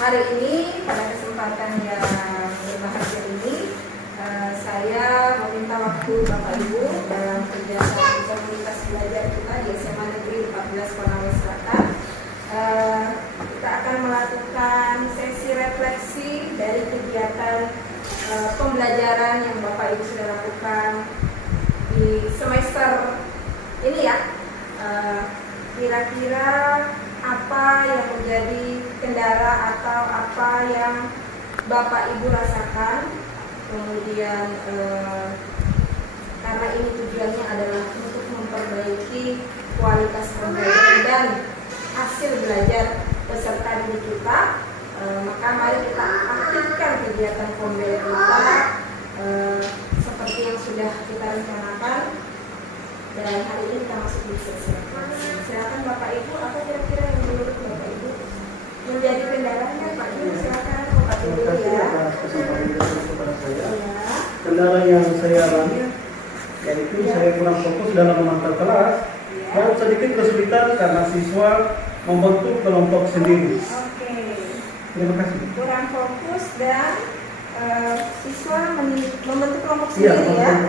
hari ini pada kesempatan yang berbahagia ini saya meminta waktu Bapak Ibu dalam kegiatan komunitas belajar kita di SMA Negeri 14 Konawe Selatan. Kita akan melakukan sesi refleksi dari kegiatan pembelajaran yang Bapak Ibu sudah lakukan di semester ini ya. Kira-kira apa yang menjadi kendala atau apa yang Bapak Ibu rasakan, kemudian karena ini tujuannya adalah untuk memperbaiki kualitas pembelajaran dan hasil belajar peserta didik kita, maka mari kita aktifkan kegiatan pembelajaran kita seperti yang sudah kita rencanakan. Dan hari ini kita masuk di sesi refleksi. Silakan Bapak Ibu, apa kira-kira yang menurut Bapak Ibu menjadi kendalanya? Pak Ibu, silakan Bapak Ibu ya. Terima kasih atas kesempatan kepada saya. Kendala yang saya alami yaitu saya kurang fokus dalam memantau kelas dan sedikit kesulitan karena siswa membentuk kelompok sendiri. Oke. Terima kasih. Kurang fokus dan siswa membentuk kelompok sendiri ya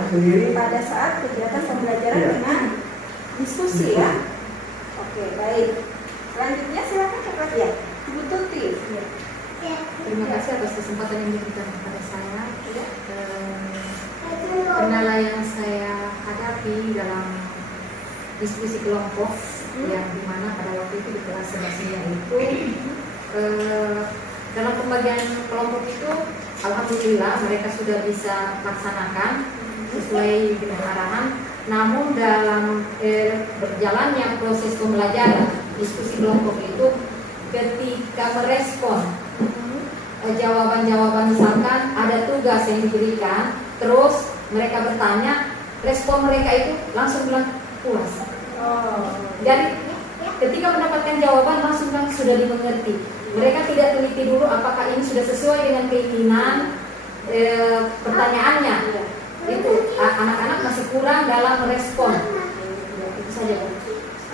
pada saat kegiatan pembelajaran dengan diskusi ya. Oke, baik. Selanjutnya silakan Bapak ya, Ibu Tuti. Terima kasih atas kesempatan yang diberikan kepada saya. Kendala yang saya hadapi dalam diskusi kelompok yang dimana pada waktu itu di kelas 11 itu dalam pembagian kelompok itu alhamdulillah mereka sudah bisa laksanakan sesuai dengan arahan. Namun dalam berjalannya proses pembelajaran diskusi kelompok itu, ketika merespon jawaban-jawaban, misalkan ada tugas yang diberikan, terus mereka bertanya, respon mereka itu langsung bilang puas. Dan ketika mendapatkan jawaban langsung kan sudah dimengerti. Mereka tidak teliti dulu apakah ini sudah sesuai dengan keinginan pertanyaannya. Itu anak-anak masih kurang dalam merespon. Itu saja, Pak.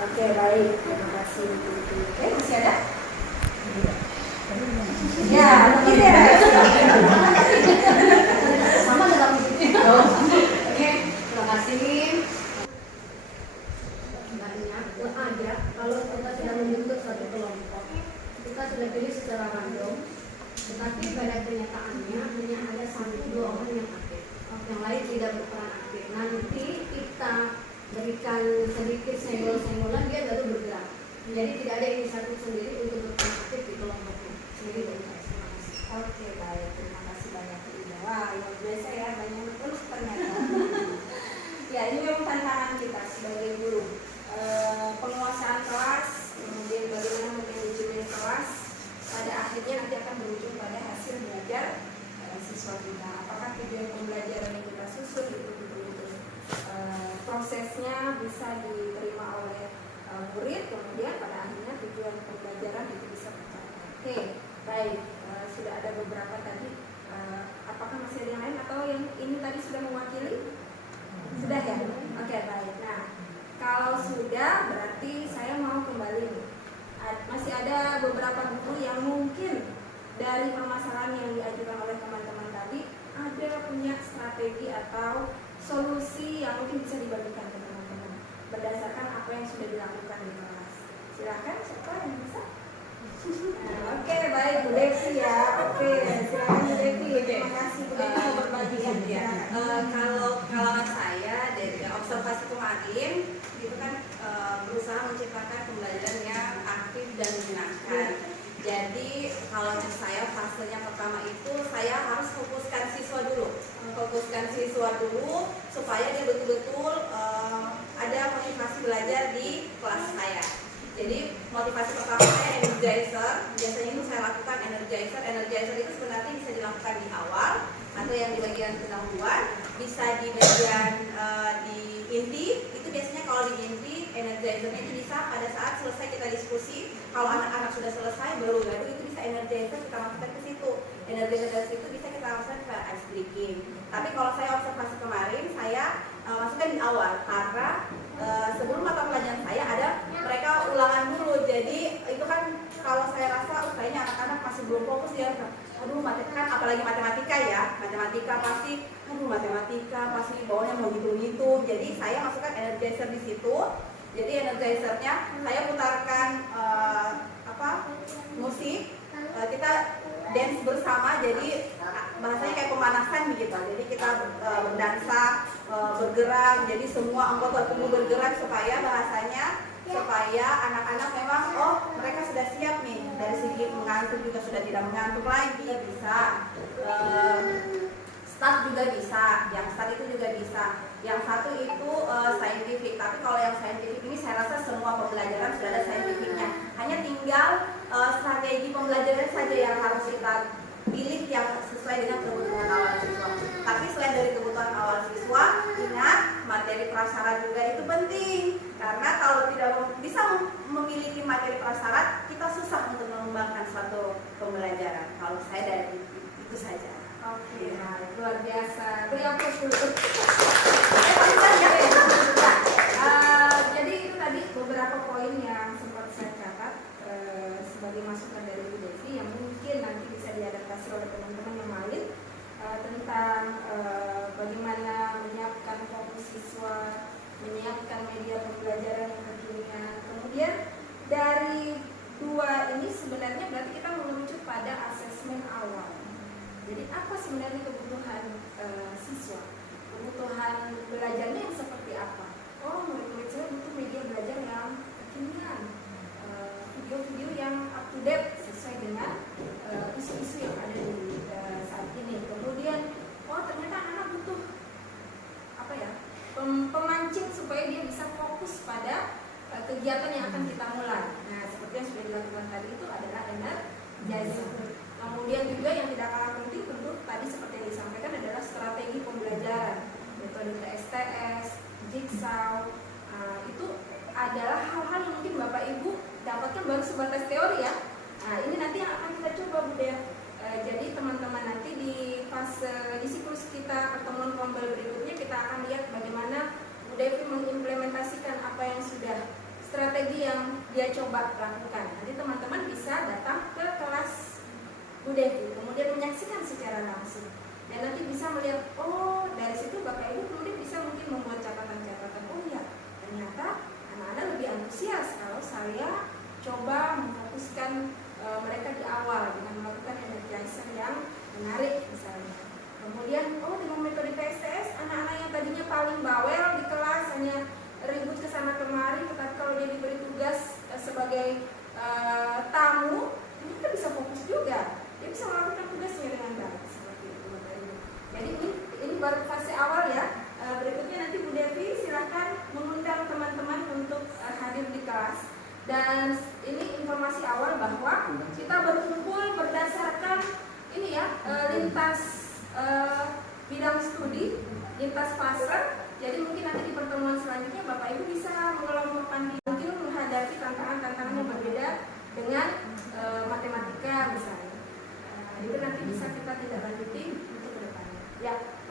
Oke, baik. Terima kasih. Oke, masih ada? Ya, tidak. Sama dengan oke, terima kasih. Banyak ada kalau kita sudah membentuk satu kelompok, kita sudah pilih secara random, tetapi pada kenyataannya hanya ada 1-2 orang yang aktif, yang lain tidak berperan aktif. Nanti kita berikan sedikit senggol-senggolan, dia baru bergerak. Jadi tidak ada inisiatif sendiri untuk berperan aktif di kelompoknya. Jadi terima kasih. Oke, baik. Terima kasih banyak Ibu. Wah, luar biasa ya, banyak terus ternyata. Ya, ini memang tantangan kita sebagai guru. Penguasaan kelas, kemudian bagaimana manajemen kelas, pada akhirnya nanti akan berujung pada hasil belajar siswa kita. Apakah tujuan pembelajaran yang kita susun itu betul-betul prosesnya bisa diterima oleh murid, kemudian pada akhirnya tujuan pembelajaran itu bisa tercapai. Oke, baik. Sudah ada beberapa tadi. Apakah masih ada yang lain atau yang ini tadi sudah mewakili? Sudah ya? Oke, baik. Nah, kalau sudah berarti saya mau kembali. Masih ada beberapa guru yang mungkin dari permasalahan yang diajukan oleh teman-teman tadi ada punya strategi atau solusi yang mungkin bisa dibagikan ke teman-teman berdasarkan apa yang sudah dilakukan di kelas. Silakan, siapa yang bisa? Oke, baik Bu Devi ya. Oke, silakan Bu Devi. Terima kasih Bu Devi mau berbagi ya. Kalau saya dari observasi kemarin itu kan berusaha menciptakan pembelajaran yang aktif dan menyenangkan. Jadi kalau saya fasenya pertama itu saya harus fokuskan siswa dulu supaya dia betul-betul ada motivasi belajar di kelas saya. Jadi motivasi pertama saya energizer, biasanya itu saya lakukan energizer. Energizer itu sebenarnya bisa dilakukan di awal atau yang di bagian pendahuluan, bisa di bagian di inti. Itu biasanya kalau di inti energizernya itu bisa pada saat selesai kita diskusi. Kalau anak-anak sudah selesai baru gaduh, itu bisa energizer kita masukkan ke situ. Energizer dari situ bisa kita masukkan ke ice breaking. Tapi kalau saya observasi kemarin, saya masukkan di awal karena sebelum mata pelajaran saya ada mereka ulangan dulu. Jadi itu kan kalau saya rasa kayaknya anak-anak masih belum fokus dia aduh kan apalagi matematika ya, matematika pasti bawahnya mau hitung-hitung. Jadi saya masukkan energizer di situ. Jadi energizernya saya putarkan musik, kita dance bersama, jadi bahasanya kayak pemanasan begitu. Jadi kita berdansa, bergerak, jadi semua anggota tubuh bergerak supaya anak-anak memang mereka sudah siap nih, dari segi mengantuk juga sudah tidak mengantuk lagi, bisa start juga bisa, yang start itu juga bisa. Yang satu itu scientific, tapi kalau yang scientific ini saya rasa semua pembelajaran sudah ada scientificnya, hanya tinggal strategi pembelajaran saja yang harus kita pilih yang sesuai dengan kebutuhan awal siswa. Tapi selain dari kebutuhan awal siswa, ingat materi prasyarat juga itu penting, karena kalau tidak bisa memiliki materi prasyarat, kita susah untuk mengembangkan suatu pembelajaran. Kalau saya dari itu saja. Oke, nah, luar biasa. Beri aplaus dulu. Jadi itu tadi beberapa poin yang sempat saya catat sebagai masukan dari Bu Devi yang mungkin nanti bisa diadaptasi oleh teman-teman yang lain tentang bagaimana menyiapkan fokus siswa, menyiapkan media pembelajaran yang kekinian. Kemudian dari dua ini sebenarnya berarti kita merujuk pada asesmen awal. Jadi apa sebenarnya kebutuhan siswa? Kebutuhan belajarnya yang seperti apa? Murid-murid saya butuh media belajar yang kekinian, video-video yang up to date sesuai dengan isu-isu yang ada di saat ini. Kemudian, ternyata anak butuh pemancing supaya dia bisa fokus pada kegiatan yang akan kita mulai. Nah, seperti yang sudah dilakukan tadi itu adalah energizer. Kemudian juga yang tidak kalah penting tentu tadi seperti yang disampaikan adalah strategi pembelajaran, metode TSTS, jigsaw. Itu adalah hal-hal yang mungkin Bapak Ibu dapatkan baru sebatas teori ya. Nah, ini nanti yang akan kita coba Bu Dev. Jadi teman-teman nanti di fase di siklus kita pertemuan kelompok berikutnya kita akan lihat bagaimana Bu Devi mengimplementasikan apa yang sudah strategi yang dia coba lakukan. Nanti teman-teman bisa datang ke kelas Bu Devi, kemudian menyaksikan secara langsung dan nanti bisa melihat dari situ Bapak Ibu kemudian bisa mungkin membuat catatan-catatan. Ternyata anak-anak lebih antusias kalau saya coba memfokuskan mereka di awal dengan melakukan energizer yang menarik misalnya. Kemudian dengan metode PSTS anak-anak yang tadinya paling bawel di kelas hanya ribut kesana kemari, tetapi kalau dia diberi tugas sebagai tamu, mereka bisa fokus juga. Dia bisa melakukan tugasnya dengan baik seperti itu Bapak Ibu. Jadi ini baru fase awal ya. Berikutnya nanti Bu Devi silakan mengundang teman-teman untuk hadir di kelas. Dan ini informasi awal bahwa kita berkumpul berdasarkan ini ya lintas bidang studi, lintas fase. Jadi mungkin nanti